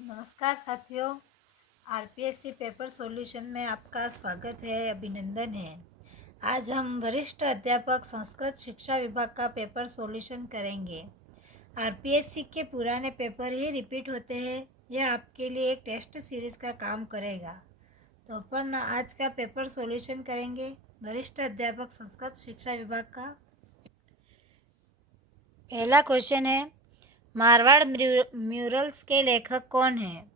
नमस्कार साथियों, RPSC paper solution में आपका स्वागत है, अभिनंदन है। आज हम वरिष्ठ अध्यापक संस्कृत शिक्षा विभाग का पेपर सॉल्यूशन करेंगे। आरपीएससी के पुराने पेपर ही रिपीट होते हैं, यह आपके लिए एक टेस्ट सीरीज का काम करेगा। तो अपन आज का पेपर सॉल्यूशन करेंगे वरिष्ठ अध्यापक संस्कृत शिक्षा विभाग का। पहला क्वेश्चन है, मारवाड़ म्यूरल्स के लेखक कौन हैं?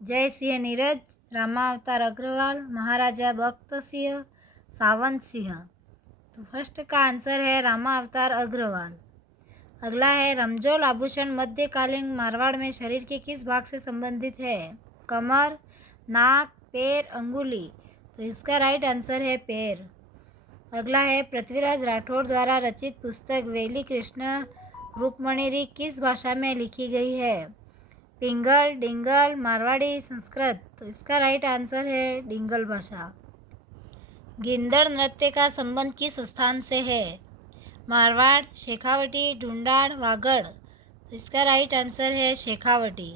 जय सिंह नीरज, रामावतार अग्रवाल, महाराजा भक्त सिंह, सावंत सिंह। तो फर्स्ट का आंसर है रामावतार अग्रवाल। अगला है, रमजोल आभूषण मध्यकालीन मारवाड़ में शरीर के किस भाग से संबंधित है? कमर, नाक, पैर, अंगुली। तो इसका राइट आंसर है पैर। अगला है, पृथ्वीराज राठौड़ द्वारा रचित पुस्तक वेली कृष्ण रुक्मणीरी किस भाषा में लिखी गई है? पिंगल, डिंगल, मारवाड़ी, संस्कृत। तो इसका राइट आंसर है डिंगल भाषा। गिंदड़ नृत्य का संबंध किस स्थान से है? मारवाड़, शेखावटी, ढूंढाड़, वागड़। तो इसका राइट आंसर है शेखावटी।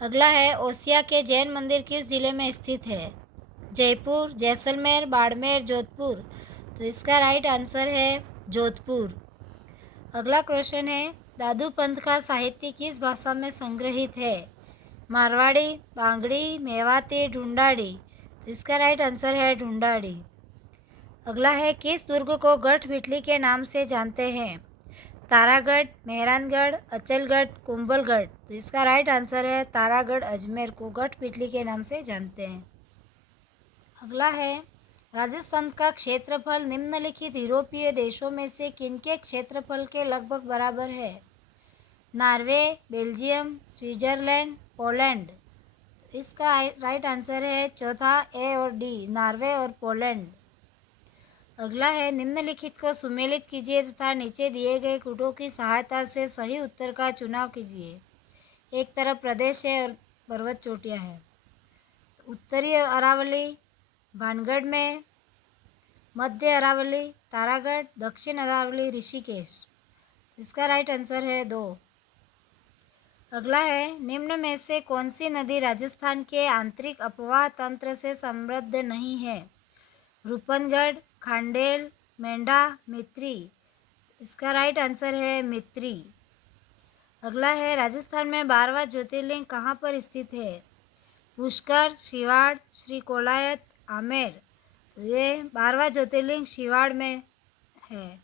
अगला है, ओसिया के जैन मंदिर किस जिले में स्थित है? जयपुर, जैसलमेर, बाड़मेर, जोधपुर। तो इसका राइट आंसर है जोधपुर। अगला क्वेश्चन है, दादू पंथ का साहित्य किस भाषा में संग्रहित है? मारवाड़ी, बांगड़ी, मेवाती, ढूंढाड़ी। तो इसका राइट आंसर है ढूंढाड़ी। अगला है, किस दुर्ग को गढ़ बिटली के नाम से जानते हैं? तारागढ़, मेहरानगढ़, अचलगढ़, कुंभलगढ़। तो इसका राइट आंसर है तारागढ़ अजमेर को गढ़ बिटली के नाम से जानते हैं। अगला है, राजस्थान का क्षेत्रफल निम्नलिखित यूरोपीय देशों में से किनके क्षेत्रफल के लगभग बराबर है? Norway, Belgium, Switzerland, Poland. इसका राइट आंसर है चौथा ए और डी, नॉर्वे और पोलैंड। अगला है, निम्नलिखित को सुमेलित कीजिए तथा नीचे दिए गए कूटों की सहायता से सही उत्तर का चुनाव कीजिए। एक तरफ प्रदेश है और पर्वत चोटियाँ हैं। उत्तरी अरावली भानगढ़ में, मध्य अरावली तारागढ़, दक्षिण अरावली ऋषिकेश। इसका राइट आंसर है 2। अगला है, निम्न में से कौन सी नदी राजस्थान के आंतरिक अपवाह तंत्र से समृद्ध नहीं है? रूपनगढ़, खांडेल, मेंढा, मित्री। इसका राइट आंसर है मित्री। अगला है, राजस्थान में 12वां ज्योतिर्लिंग कहाँ पर स्थित है? पुष्कर, शिवाड़, श्री कोलायत, आमेर। तो ये 12वां ज्योतिर्लिंग शिवाड़ में है।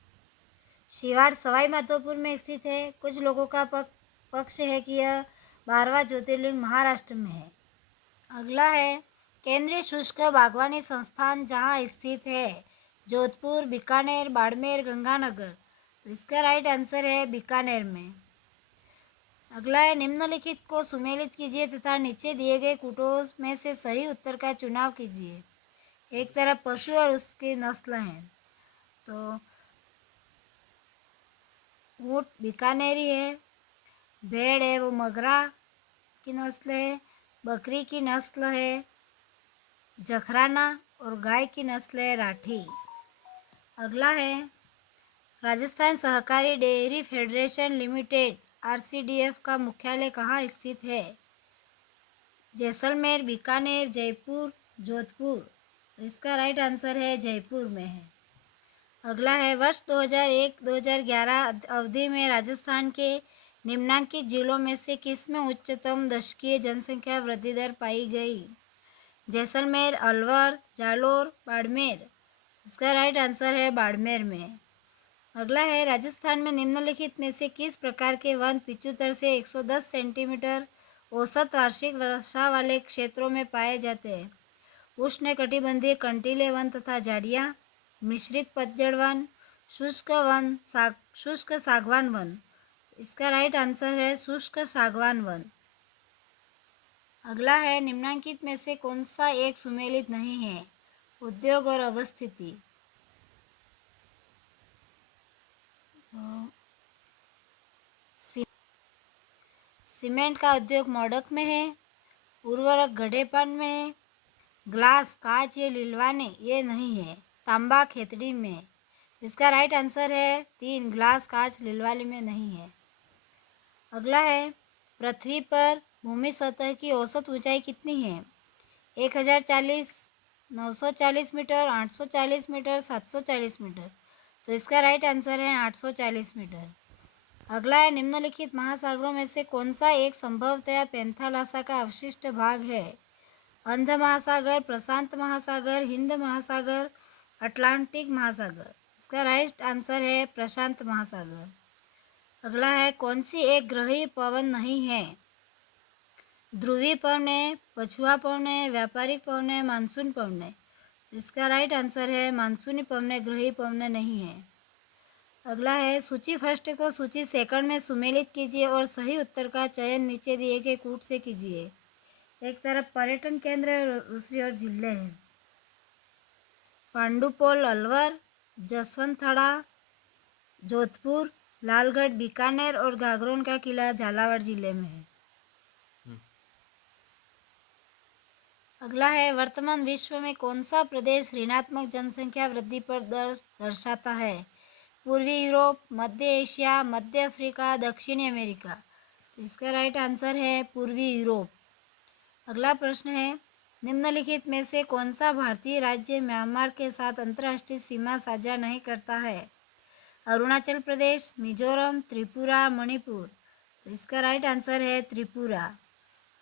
शिवाड़ सवाई माधोपुर में स्थित है। कुछ लोगों का पक्ष है कि यह 12वां ज्योतिर्लिंग महाराष्ट्र में है। अगला है, केंद्रीय शुष्क बागवानी संस्थान जहाँ स्थित है? जोधपुर, बीकानेर, बाड़मेर, गंगानगर। तो इसका राइट आंसर है बीकानेर में। अगला है, निम्नलिखित को सुमेलित कीजिए तथा नीचे दिए गए कूटों में से सही उत्तर का चुनाव कीजिए। एक तरफ पशु और उसकी नस्ल हैं। तो ऊँट बीकानेरी है, भेड़ है वो मगरा की नस्ल है, बकरी की नस्ल है जखराना और गाय की नस्ल है राठी। अगला है, राजस्थान सहकारी डेयरी फेडरेशन लिमिटेड आरसीडीएफ का मुख्यालय कहाँ स्थित है? जैसलमेर, बीकानेर, जयपुर, जोधपुर। तो इसका राइट आंसर है जयपुर में है। अगला है, वर्ष 2001-2011 अवधि में राजस्थान के निम्नांकित जिलों में से किस में उच्चतम दशकीय जनसंख्या वृद्धि दर पाई गई? जैसलमेर, अलवर, जालोर, बाड़मेर। इसका राइट आंसर है बाड़मेर में। अगला है, राजस्थान में निम्नलिखित में से किस प्रकार के वन 75 से 110 सेंटीमीटर औसत वार्षिक वर्षा वाले क्षेत्रों में पाए जाते हैं? उष्णकटिबंधीय कंटीले वन तथा झाड़ियाँ, मिश्रित पतझड़ वन, शुष्क वन, शुष्क सागवान वन। इसका राइट आंसर है शुष्क सागवान वन। अगला है, निम्नांकित में से कौन सा एक सुमेलित नहीं है? उद्योग और अवस्थिति। सीमेंट का उद्योग मोडक में है, उर्वरक गढ़ेपान में है, ग्लास कांच ये लिलवाने ये नहीं है, तांबा खेतड़ी में। इसका राइट आंसर है 3, ग्लास कांच लिलवाने में नहीं है। अगला है, पृथ्वी पर भूमि सतह की औसत ऊंचाई कितनी है? 1040, 940 मीटर, 840 मीटर, 740 मीटर। तो इसका राइट आंसर है 840 मीटर। अगला है, निम्नलिखित महासागरों में से कौन सा एक संभवतया पेंथालासा का अवशिष्ट भाग है? अंध महासागर, प्रशांत महासागर, हिंद महासागर, अटलांटिक महासागर। इसका राइट आंसर है प्रशांत महासागर। अगला है, कौन सी एक ग्रहीय पवन नहीं है? ध्रुवीय पवन है, पछुआ पवन है, व्यापारिक पवन है, मानसून पवन है। इसका राइट आंसर है मानसूनी पवन, ग्रहीय पवन नहीं है। अगला है, सूची फर्स्ट को सूची सेकंड में सुमेलित कीजिए और सही उत्तर का चयन नीचे दिए गए कूट से कीजिए। एक तरफ पर्यटन केंद्र है, दूसरी ओर जिले हैं। पांडुपोल अलवर, जसवंतथड़ा जोधपुर, लालगढ़ बीकानेर और घाघरोन का किला झालावाड़ जिले में है। अगला है, वर्तमान विश्व में कौन सा प्रदेश ऋणात्मक जनसंख्या वृद्धि पर दर दर्शाता है? पूर्वी यूरोप, मध्य एशिया, मध्य अफ्रीका, दक्षिणी अमेरिका। इसका राइट आंसर है पूर्वी यूरोप। अगला प्रश्न है, निम्नलिखित में से कौन सा भारतीय राज्य म्यांमार के साथ अंतर्राष्ट्रीय सीमा साझा नहीं करता है? अरुणाचल प्रदेश, मिजोरम, त्रिपुरा, मणिपुर। तो इसका राइट आंसर है त्रिपुरा।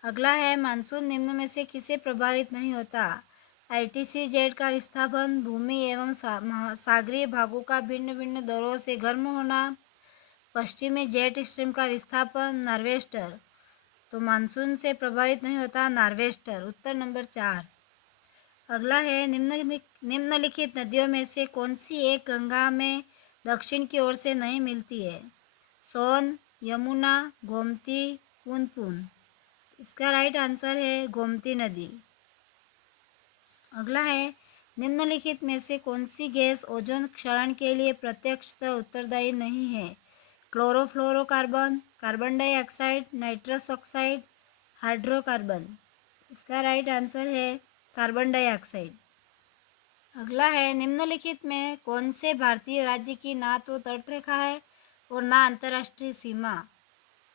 अगला है, मानसून निम्न में से किसे प्रभावित नहीं होता? आईटीसी जेट का विस्थापन, भूमि एवं सागरीय भागों का भिन्न भिन्न दरों से गर्म होना, पश्चिमी जेट स्ट्रीम का विस्थापन, नार्वेस्टर। तो मानसून से प्रभावित नहीं होता नार्वेस्टर, उत्तर नंबर 4। अगला है, निम्नलिखित नदियों में से कौन सी एक गंगा में दक्षिण की ओर से नहीं मिलती है? सोन, यमुना, गोमती, पुनपुन। इसका राइट आंसर है गोमती नदी। अगला है, निम्नलिखित में से कौन सी गैस ओजोन क्षरण के लिए प्रत्यक्षतः उत्तरदायी नहीं है? Chlorofluorocarbon, carbon dioxide, nitrous oxide, hydrocarbon. इसका राइट आंसर है कार्बन डाइऑक्साइड। अगला है, निम्नलिखित में कौन से भारतीय राज्य की ना तो तटरेखा है और ना अंतर्राष्ट्रीय सीमा?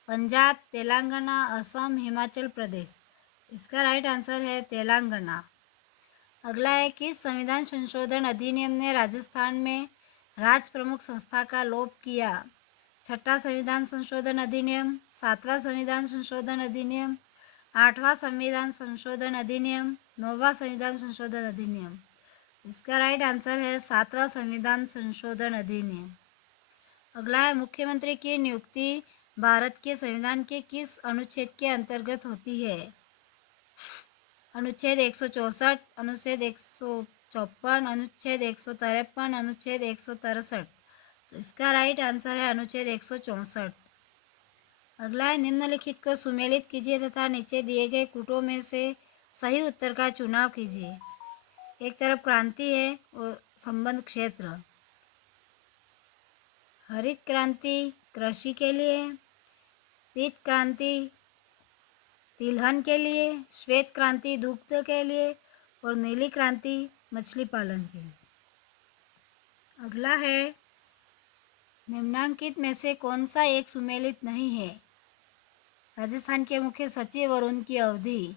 पंजाब, तेलंगाना, असम, हिमाचल प्रदेश। इसका राइट आंसर है तेलंगाना। अगला है, किस संविधान संशोधन अधिनियम ने राजस्थान में राज प्रमुख संस्था का लोप किया? छठा संविधान संशोधन अधिनियम, सातवां संविधान संशोधन अधिनियम, आठवां संविधान संशोधन अधिनियम, नौवां संविधान संशोधन अधिनियम। इसका राइट आंसर है सातवां संविधान संशोधन अधिनियम। अगला है, मुख्यमंत्री की नियुक्ति भारत के संविधान के किस अनुच्छेद के अंतर्गत होती है? अनुच्छेद 164, अनुच्छेद 154, अनुच्छेद 153, अनुच्छेद 163। तो इसका राइट आंसर है अनुच्छेद 164। अगला है, निम्नलिखित को सुमेलित कीजिए तथा नीचे दिए गए कूटों में से सही उत्तर का चुनाव कीजिए। एक तरफ क्रांति है और संबंध क्षेत्र। हरित क्रांति कृषि के लिए, पीत क्रांति तिलहन के लिए, श्वेत क्रांति दुग्ध के लिए और नीली क्रांति मछली पालन के लिए। अगला है, निम्नांकित में से कौन सा एक सुमेलित नहीं है? राजस्थान के मुख्य सचिव और उनकी अवधि।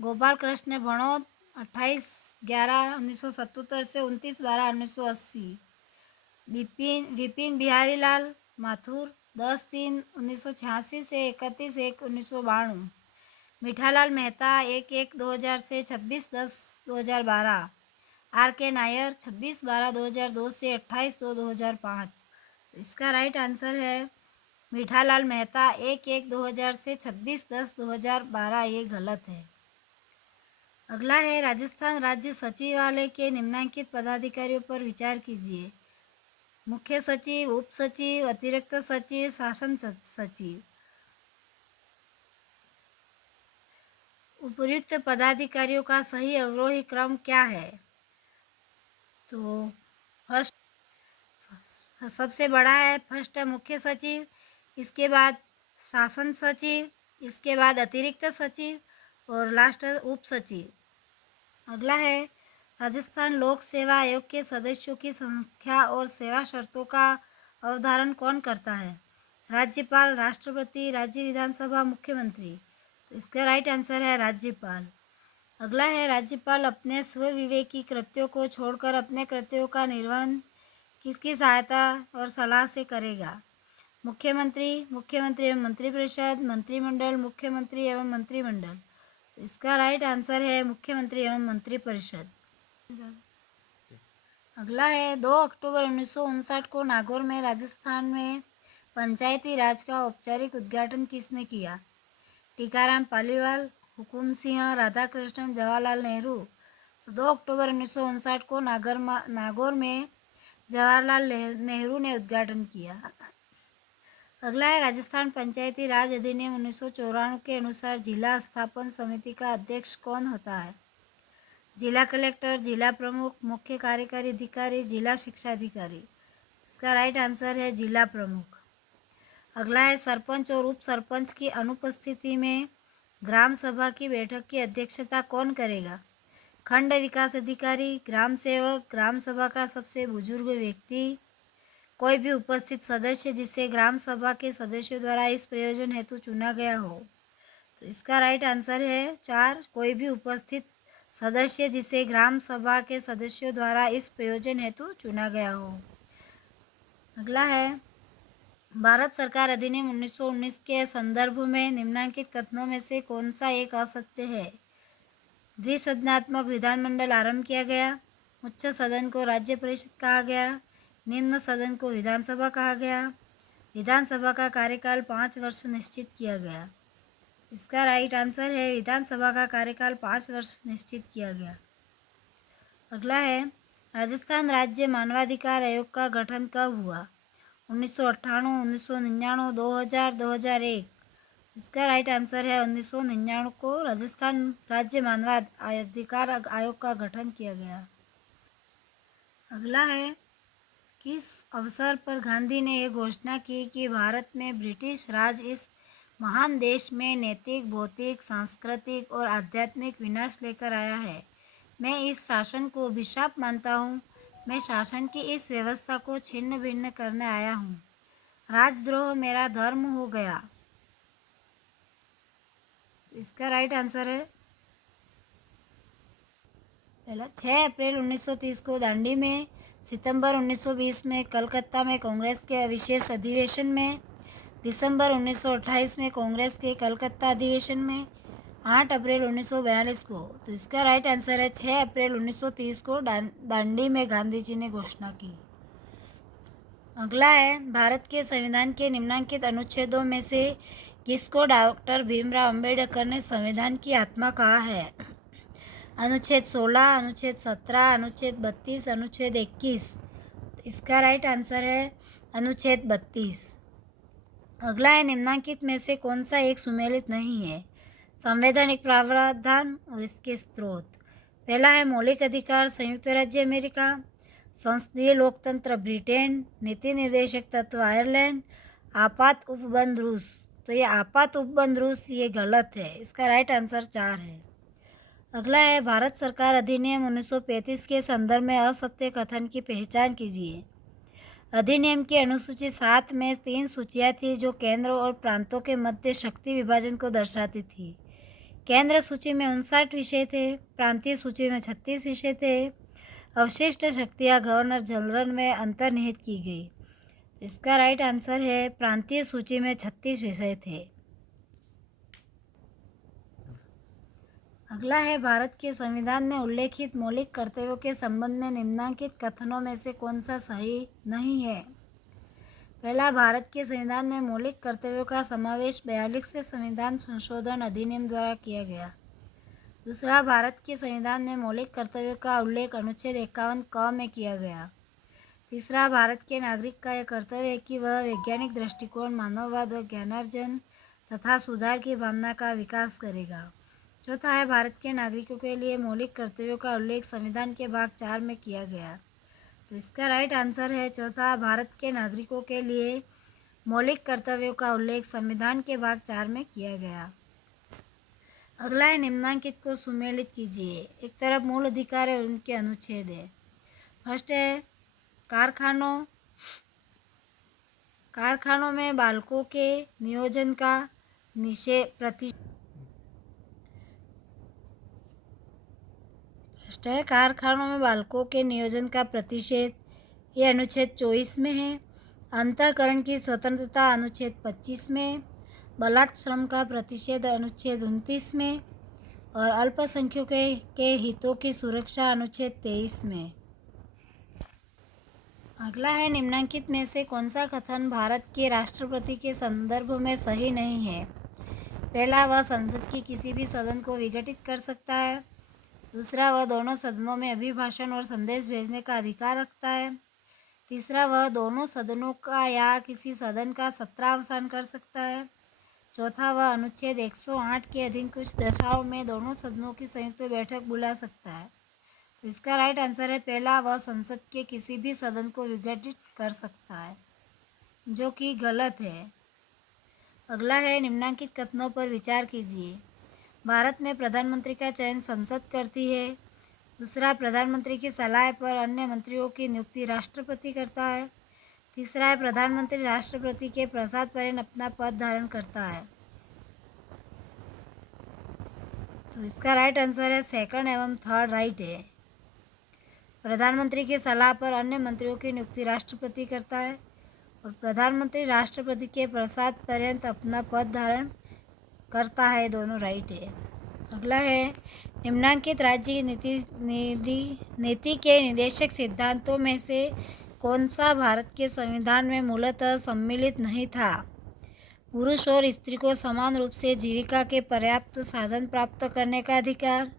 गोपाल कृष्ण भणौत 28/11/1977 से 29/12/1980। विपिन बिहारी लाल माथुर 10/3/1986 से 31/1/1992। मीठालाल मेहता 1/1/2000 से 26/10/2012। आर के नायर 26/12/2002 से 28/2/2005। इसका राइट आंसर है मीठालाल मेहता 1/1/2000 से 26/10/2012। ये गलत है। अगला है, राजस्थान राज्य सचिवालय के निम्नांकित पदाधिकारियों पर विचार कीजिए। मुख्य सचिव, उप सचिव, अतिरिक्त सचिव, शासन सचिव। उपयुक्त पदाधिकारियों का सही अवरोही क्रम क्या है? तो फर्स्ट सबसे बड़ा है फर्स्ट मुख्य सचिव, इसके बाद शासन सचिव, इसके बाद अतिरिक्त सचिव और लास्ट उप सचिव। अगला है, राजस्थान लोक सेवा आयोग के सदस्यों की संख्या और सेवा शर्तों का अवधारण कौन करता है? राज्यपाल, राष्ट्रपति, राज्य विधानसभा, मुख्यमंत्री। तो इसका राइट आंसर है राज्यपाल। अगला है, राज्यपाल अपने स्वविवेकी कृत्यों को छोड़कर अपने कृत्यों का निर्वहन किसकी सहायता और सलाह से करेगा? मुख्यमंत्री, मुख्यमंत्री एवं मंत्रिपरिषद, मंत्रिमंडल, मुख्यमंत्री एवं मंत्रिमंडल। तो इसका राइट आंसर है मुख्यमंत्री एवं मंत्रिपरिषद। अगला है, 2 अक्टूबर 1959 को नागौर में राजस्थान में पंचायती राज का औपचारिक उद्घाटन किसने किया? टीकाराम पालीवाल, हुकुम सिंह, राधाकृष्णन, जवाहरलाल नेहरू। तो 2 अक्टूबर 1959 को नागौर में जवाहरलाल नेहरू ने उद्घाटन किया। अगला है, राजस्थान पंचायती राज अधिनियम 1994 के अनुसार जिला स्थापन समिति का अध्यक्ष कौन होता है? जिला कलेक्टर, जिला प्रमुख, मुख्य कार्यकारी अधिकारी, जिला शिक्षा अधिकारी। इसका राइट आंसर है जिला प्रमुख। अगला है, सरपंच और उप सरपंच की अनुपस्थिति में ग्राम सभा की बैठक की अध्यक्षता कौन करेगा? खंड विकास अधिकारी, ग्राम सेवक, ग्राम सभा का सबसे बुजुर्ग व्यक्ति, कोई भी उपस्थित सदस्य जिसे ग्राम सभा के सदस्यों द्वारा इस प्रयोजन हेतु चुना गया हो। तो इसका राइट आंसर है 4, कोई भी उपस्थित सदस्य जिसे ग्राम सभा के सदस्यों द्वारा इस प्रयोजन हेतु चुना गया हो। अगला है, भारत सरकार अधिनियम 1919 के संदर्भ में निम्नलिखित कथनों में से कौन सा एक असत्य है? द्विसदनात्मक विधानमंडल आरंभ किया गया, उच्च सदन को राज्य परिषद कहा गया, निम्न सदन को विधानसभा कहा गया, विधानसभा का कार्यकाल 5 वर्ष निश्चित किया गया। इसका राइट आंसर है विधानसभा का कार्यकाल 5 वर्ष निश्चित किया गया। अगला है, राजस्थान राज्य मानवाधिकार आयोग का गठन कब हुआ? 1998, 1999, 2000, 2001। इसका राइट आंसर है 1999 को राजस्थान राज्य मानवाधिकार आयोग का गठन किया गया। अगला है, किस अवसर पर गांधी ने यह घोषणा की कि भारत में ब्रिटिश राज इस महान देश में नैतिक, भौतिक, सांस्कृतिक और आध्यात्मिक विनाश लेकर आया है? मैं इस शासन को अभिशाप मानता हूँ। मैं शासन की इस व्यवस्था को छिन्न भिन्न करने आया हूँ। राजद्रोह मेरा धर्म हो गया। इसका राइट आंसर है पहला 6 अप्रैल 1930 को दांडी में, सितंबर 1920 में कलकत्ता में कांग्रेस के विशेष अधिवेशन में, दिसंबर 1928 में कांग्रेस के कलकत्ता अधिवेशन में, 8 अप्रैल 1942 को। तो इसका राइट आंसर है 6 अप्रैल 1930 को दांडी में गांधी जी ने घोषणा की। अगला है, भारत के संविधान के निम्नलिखित अनुच्छेदों में से किसको डॉक्टर भीमराव अंबेडकर ने संविधान की आत्मा कहा है? अनुच्छेद 16, अनुच्छेद 17, अनुच्छेद 32, अनुच्छेद 21। इसका राइट आंसर है अनुच्छेद 32। अगला है, निम्नलिखित में से कौन सा एक सुमेलित नहीं है? संवैधानिक प्रावधान और इसके स्रोत। पहला है, मौलिक अधिकार संयुक्त राज्य अमेरिका, संसदीय लोकतंत्र ब्रिटेन, नीति निर्देशक तत्व आयरलैंड, आपात उपबंध रूस। तो ये आपात उपबंध रूस ये गलत है। इसका राइट आंसर 4 है। अगला है, भारत सरकार अधिनियम 1935 के संदर्भ में असत्य कथन की पहचान कीजिए। अधिनियम की अनुसूची 7 में 3 सूचियाँ थी जो केंद्र और प्रांतों के मध्य शक्ति विभाजन को दर्शाती थी। केंद्र सूची में 59 विषय थे, प्रांतीय सूची में 36 विषय थे। अवशिष्ट शक्तियाँ गवर्नर जनरल में अंतर्निहित की गई। इसका राइट आंसर है प्रांतीय सूची में 36 विषय थे। अगला है, भारत के संविधान में उल्लेखित मौलिक कर्तव्यों के संबंध में निम्नलिखित कथनों में से कौन सा सही नहीं है? पहला, भारत के संविधान में मौलिक कर्तव्यों का समावेश 42वें संविधान संशोधन अधिनियम द्वारा किया गया। दूसरा, भारत के संविधान में मौलिक कर्तव्यों का उल्लेख अनुच्छेद 51 क में किया गया। तीसरा, भारत के नागरिक का यह कर्तव्य है कि वह वैज्ञानिक दृष्टिकोण, मानववाद व ज्ञानार्जन तथा सुधार की भावना का विकास करेगा। चौथा है, भारत के नागरिकों के लिए मौलिक कर्तव्यों का उल्लेख संविधान के भाग 4 में किया गया। तो इसका राइट आंसर है चौथा, भारत के नागरिकों के लिए मौलिक कर्तव्यों का उल्लेख संविधान के भाग 4 में किया गया। अगला है, निम्नलिखित को सुमेलित कीजिए। एक तरफ मूल अधिकार है और उनके अनुच्छेद है। फर्स्ट है, कारखानों में बालकों के नियोजन का नेक्स्ट है कारखानों में बालकों के नियोजन का प्रतिषेध, ये अनुच्छेद 24 में है। अंतःकरण की स्वतंत्रता अनुच्छेद 25 में, बलात्कार श्रम का प्रतिषेध अनुच्छेद 29 में और अल्पसंख्यकों के हितों की सुरक्षा अनुच्छेद 23 में। अगला है निम्नलिखित में से कौन सा कथन भारत के राष्ट्रपति के संदर्भ में सही नहीं है। पहला, वह संसद की किसी भी सदन को विघटित कर सकता है। दूसरा, वह दोनों सदनों में अभिभाषण और संदेश भेजने का अधिकार रखता है। तीसरा, वह दोनों सदनों का या किसी सदन का सत्रावसान कर सकता है। चौथा, वह अनुच्छेद 108 के अधीन कुछ दशाओं में दोनों सदनों की संयुक्त बैठक बुला सकता है। तो इसका राइट आंसर है पहला, वह संसद के किसी भी सदन को विघटित कर सकता है, जो कि गलत है। अगला है निम्नलिखित कथनों पर विचार कीजिए। भारत में प्रधानमंत्री का चयन संसद करती है। दूसरा, प्रधानमंत्री की सलाह पर अन्य मंत्रियों की नियुक्ति राष्ट्रपति करता है। तीसरा है, प्रधानमंत्री राष्ट्रपति के प्रसाद पर्यंत अपना पद धारण करता है। तो इसका राइट आंसर है सेकंड एवं थर्ड राइट है। प्रधानमंत्री की सलाह पर अन्य मंत्रियों की नियुक्ति राष्ट्रपति करता है और प्रधानमंत्री राष्ट्रपति के प्रसाद पर्यंत अपना पद धारण करता है, दोनों राइट है। अगला है निम्नलिखित राज्य नीति के निदेशक सिद्धांतों में से कौन सा भारत के संविधान में मूलतः सम्मिलित नहीं था। पुरुष और स्त्री को समान रूप से जीविका के पर्याप्त साधन प्राप्त करने का अधिकार।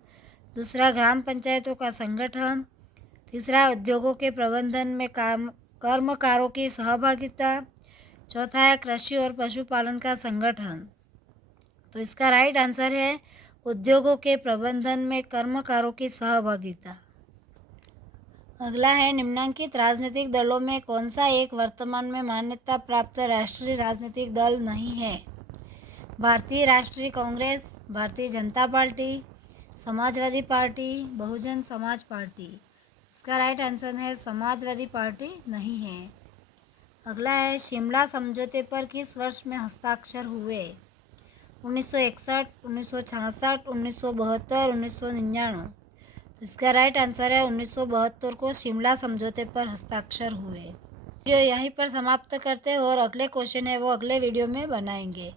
दूसरा, ग्राम पंचायतों का संगठन। तीसरा, उद्योगों के प्रबंधन में कर्मकारों की सहभागिता। चौथा है, कृषि और पशुपालन का संगठन। तो इसका राइट आंसर है उद्योगों के प्रबंधन में कर्मकारों की सहभागिता। अगला है निम्नलिखित राजनीतिक दलों में कौन सा एक वर्तमान में मान्यता प्राप्त राष्ट्रीय राजनीतिक दल नहीं है। भारतीय राष्ट्रीय Congress, Bharatiya Janata party, Samajwadi party, Bahujan Samaj party. इसका राइट आंसर है समाजवादी पार्टी नहीं है। अगला है शिमला समझौते पर किस वर्ष में हस्ताक्षर हुए। 1961, 1966, 1972, 1999। तो इसका राइट आंसर है 1972 को शिमला समझौते पर हस्ताक्षर हुए। वीडियो यहीं पर समाप्त करते हैं और अगले क्वेश्चन है वो अगले वीडियो में बनाएंगे।